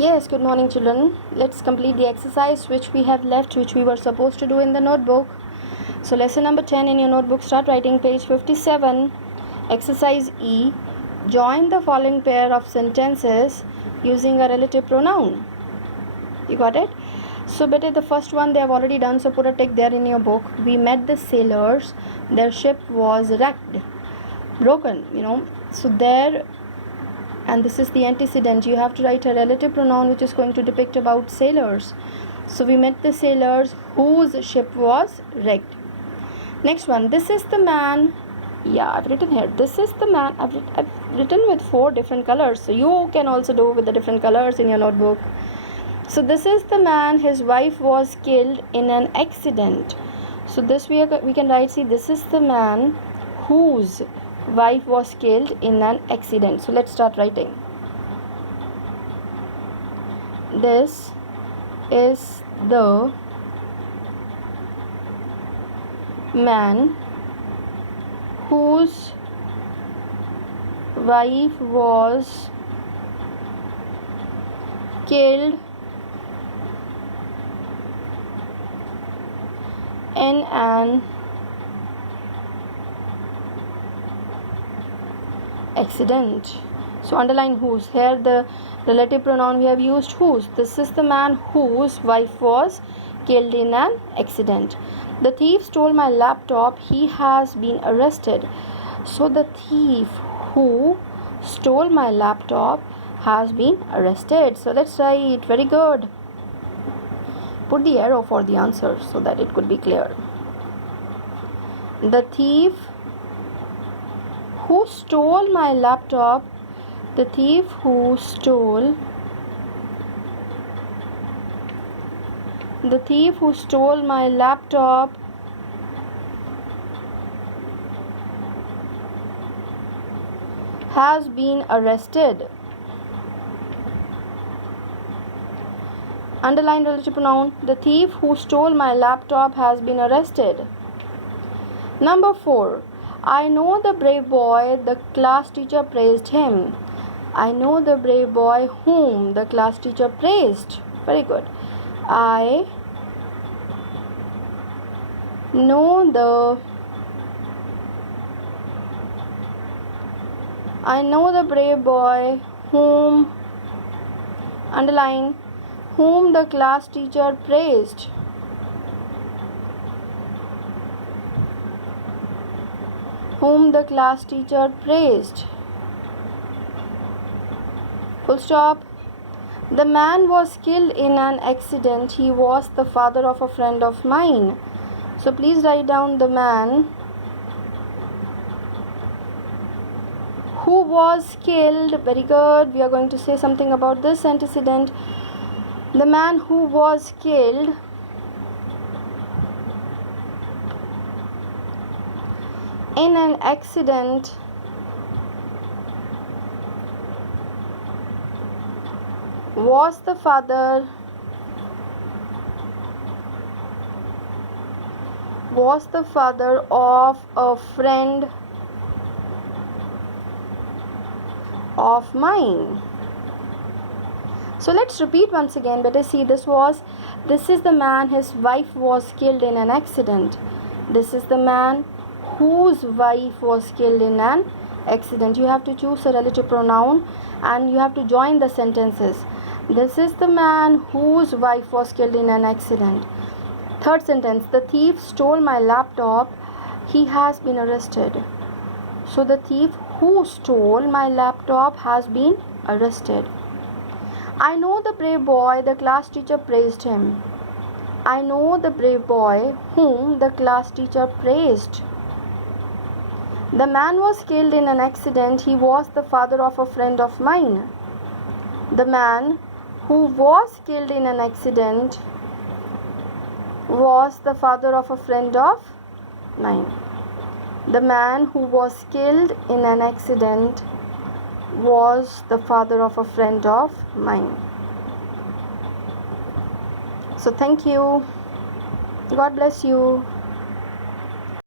Yes, good morning children. Let's complete the exercise which we have left, which we were supposed to do in the notebook. So lesson number 10 in your notebook, start writing page 57. Exercise E. Join the following pair of sentences using a relative pronoun. You got it? So better the first one they have already done, so put a tick there in your book. We met the sailors. Their ship was wrecked. Broken, So there, and this is the antecedent. You have to write a relative pronoun which is going to depict about sailors. So we met the sailors whose ship was wrecked. Next one, this is the man. Yeah, I've written here, this is the man. I've written with 4 different colors, so you can also do with the different colors in your notebook. So this is the man, his wife was killed in an accident. So this we can write, see, this is the man whose wife was killed in an accident. So let's start writing. This is the man whose wife was killed in an accident. So underline whose. Here the relative pronoun we have used whose. This is the man whose wife was killed in an accident. The thief stole my laptop. He has been arrested. So the thief who stole my laptop has been arrested. So let's write. Very good. Put the arrow for the answer so that it could be clear. The thief who stole my laptop, the thief who stole my laptop has been arrested. Underline relative pronoun. The thief who stole my laptop has been arrested. Number 4. I know the brave boy, the class teacher praised him. I know the brave boy whom the class teacher praised. Very good. I know the brave boy whom, underline, whom the class teacher praised. Whom the class teacher praised. Full stop. The man was killed in an accident. He was the father of a friend of mine. So please write down the man who was killed. Very good. We are going to say something about this antecedent. The man who was killed in an accident was the father of a friend of mine. So let's repeat once again. Better see, this is the man, his wife was killed in an accident. This is the man whose wife was killed in an accident. You have to choose a relative pronoun and you have to join the sentences. This is the man whose wife was killed in an accident. Third sentence, the thief stole my laptop. He has been arrested. So the thief who stole my laptop has been arrested. I know the brave boy, the class teacher praised him. I know the brave boy whom the class teacher praised. The man was killed in an accident. He was the father of a friend of mine. The man who was killed in an accident was the father of a friend of mine. The man who was killed in an accident was the father of a friend of mine. So thank you. God bless you.